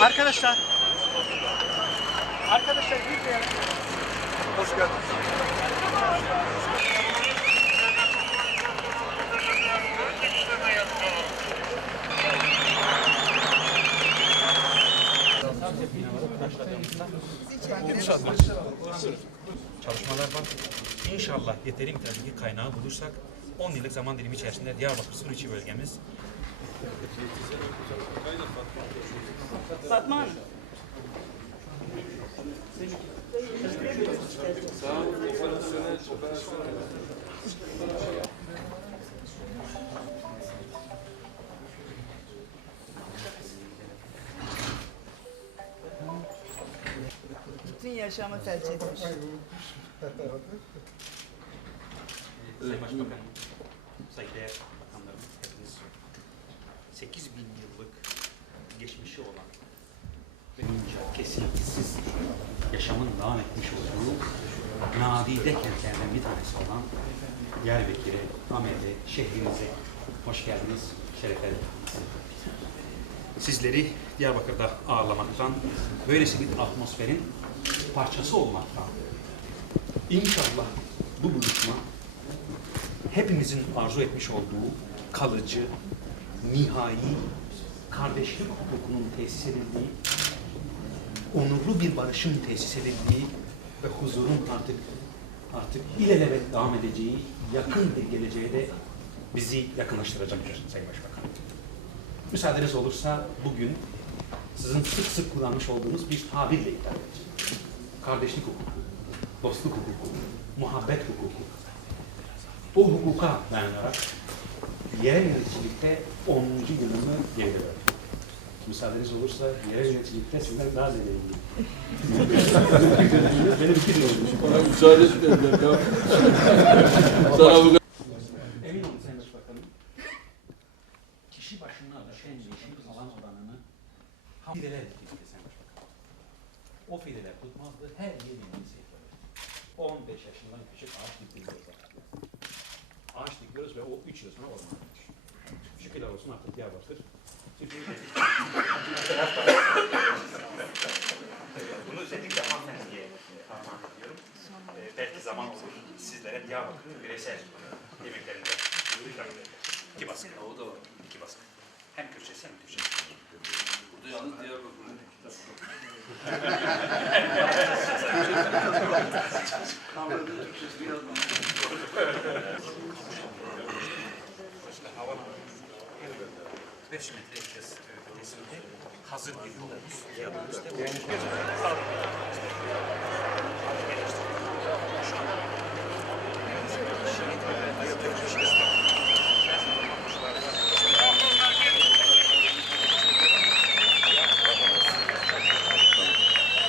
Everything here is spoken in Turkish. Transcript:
Arkadaşlar. Arkadaşlar girmeyelim. Hoş geldiniz. çalışmalar var. İnşallah yeteri miktardaki kaynağı bulursak 10 yıllık zaman dilimi içerisinde Diyarbakır Suriçi bölgemiz Fatma Hanım. Bütün yaşamı felç etmiş. Sayın Başbakanım, saygıdeğer 8 bin yıllık geçmişi olan ve kesintisiz yaşamın devam etmiş olduğu nadide kentlerden bir tanesi olan Diyarbakır'e, Ahmet'e, şehrimize hoş geldiniz, şeref verdiniz. Sizleri Diyarbakır'da ağırlamaktan, böylesi bir atmosferin parçası olmaktan, İnşallah bu buluşma hepimizin arzu etmiş olduğu kalıcı, nihai, kardeşlik hukukunun tesis edildiği, onurlu bir barışın tesis edildiği ve huzurun artık artık ilelebet devam edeceği yakın bir geleceğe de bizi yakınlaştıracaktır Sayın Başbakan. Müsaadeniz olursa bugün sizin sık sık kullanmış olduğunuz bir tabirle hitap edeceğim. Kardeşlik hukuku, dostluk hukuku, muhabbet hukuku. O hukuka dayanarak yerel yöneticilikte 10. yılımı geride bırakıyorum. Müsaadeniz olursa yerel yöneticilikte sizden daha ziyade Beni bitiriyorsunuz. Bana müsaade etmediler ya. Sana bu Emin olun Sayın Başbakanım. Kişi başına düşen yeşil alan oranını fideler etkiledi Sayın Başbakanım. O fideler tutmazdı. Her yıl yenisi yapılır. 15 yaşından küçük ağaç dikiyoruz. Ağaç dikiyoruz ve o 3 yıl sonra ormana dönüşüyor. Şükürler olsun artık Diyarbakır. Türkiye'yi Bunu özellikle hanımefendiye armağan ediyorum. Ee, belki zaman olur sizlere Diyarbakır'ın bireysel yemeklerinde ikram edilir. İki baskı. O da var. İki baskı. Hem Kürtçesi hem Türkçesi. Burada yalnız Diyarbakır'ın Beş metre ötesi- ötesinde hazır bir yolumuz. Yanımızda.